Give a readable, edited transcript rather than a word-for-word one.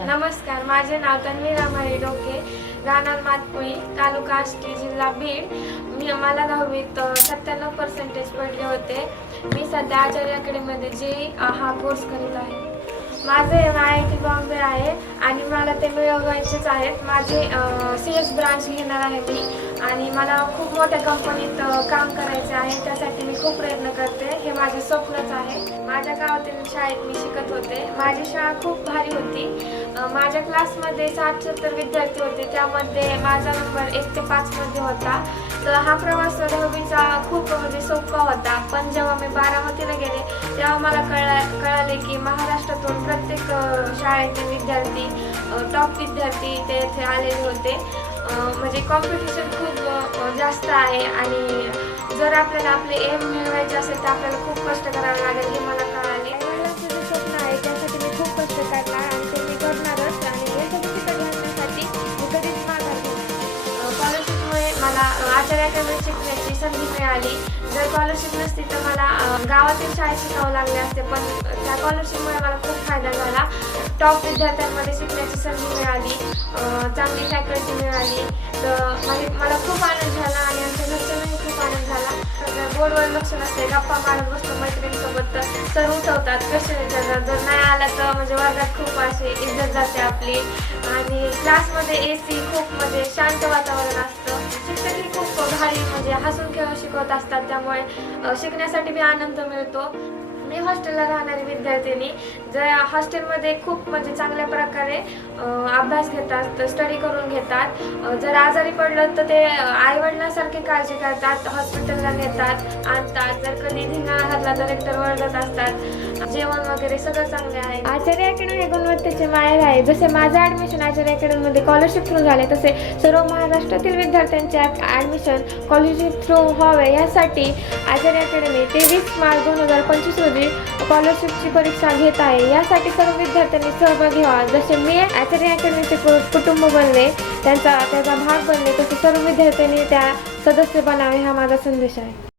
नमस्कार, माझे नाव तन्वी रामारी डोके, राहणार मातपुळी, तालुका आष्टी, जिल्हा बीड. मला 10वीत 97% पडले होते. मी सध्या आचार्य अकॅडमीमध्ये जे हा कोर्स करीत आहे. माझे IIT बॉम्बे आहे आणि मला ते मिळवायचेच आहेत. माझे CS ब्रांच घेणार आहे मी आणि मला खूप मोठ्या कंपनीत काम करायचे आहे. त्यासाठी मी खूप प्रयत्न करते. हे माझे स्वप्नच आहे. माझ्या गावातील शाळेत मी शिकत होते. माझी शाळा खूप भारी होती. माझ्या क्लासमध्ये 60-70 विद्यार्थी होते. त्यामध्ये माझा नंबर 1 ते 5 मध्ये होता. तर हा प्रवास 10वीचा खूप सोपा होता. पण जेव्हा मी बारामतीला गेले तेव्हा मला कळाले की महाराष्ट्रातून प्रत्येक शाळेचे विद्यार्थी, टॉप विद्यार्थी ते येथे आलेले होते. म्हणजे कॉम्पिटिशन खूप जास्त आहे आणि जर आपल्याला आपले एम मिळवायचे असेल तर आपल्याला खूप कष्ट करावे लागेल हे मला कळाले. माझं जे स्वप्न आहे त्यासाठी मी खूप कष्ट करणार आणि ते मी करणारच आणि हे सर्टिफिकेट घेण्यासाठी मी कधीच माघार घेणार. स्कॉलरशिपमुळे मला आचार्य अकॅडमीत शिकण्याची संधी मिळाली. जर स्कॉलरशिप नसती तर मला गावातील शाळेत शिकावं लागले असते, पण त्या स्कॉलरशिपमुळे मला खूप फायदा झाला. टॉप विद्यार्थ्यांमध्ये शिकण्याची संधी मिळाली, चांगली फॅकल्टी मिळाली. तर मला खूप आनंद झाला आणि आमच्या घरच्यांनाही खूप आनंद झाला. जर बोर्डवर लक्ष नसते, गप्पा मारत बसतो मैत्रिणीसोबत तर सर उठवतात, क्वेश्चन विचारतात. जर नाही आला तर म्हणजे वर्गात खूप अशी इज्जत जाते आपली. आणि क्लासमध्ये AC खूप शांत वातावरण असतं. शिक्षकही खूप भारी हसून खेळून शिकवत असतात. त्यामुळे शिकण्यासाठी बी आनंद मिळतो. मी हॉस्टेलला राहणारी विद्यार्थिनी. जर हॉस्टेलमध्ये खूप चांगल्या प्रकारे अभ्यास घेतात, स्टडी करून घेतात. जर आजारी पडलं तर ते आईवडिलांसारखी काळजी करतात, हॉस्पिटलला नेतात, आणतात. जर कधी धिंगाणा घातला तर रेक्टर ओरडत असतात. जेवण वगैरे सगळं चांगले आहे. आचार्य अकॅडमी हे गुणवत्तेचे माहेर आहे. जसे माझं ॲडमिशन आचार्य अकॅडमीमध्ये स्कॉलरशिप थ्रू झाले, तसे सर्व महाराष्ट्रातील विद्यार्थ्यांचे ॲडमिशन स्कॉलरशिप थ्रू व्हावे यासाठी आचार्य अकॅडमी 23 मार्च 2025 रोजी स्कॉलरशिपची परीक्षा घेत आहे. यासाठी सर्व विद्यार्थ्यांनी सहभागी व्हावा. जसे मी आचार्य अकॅडमीचे कुटुंब बनले, त्याचा भाग बनले, तसे सर्व विद्यार्थ्यांनी त्या सदस्य बनावे हा माझा संदेश आहे.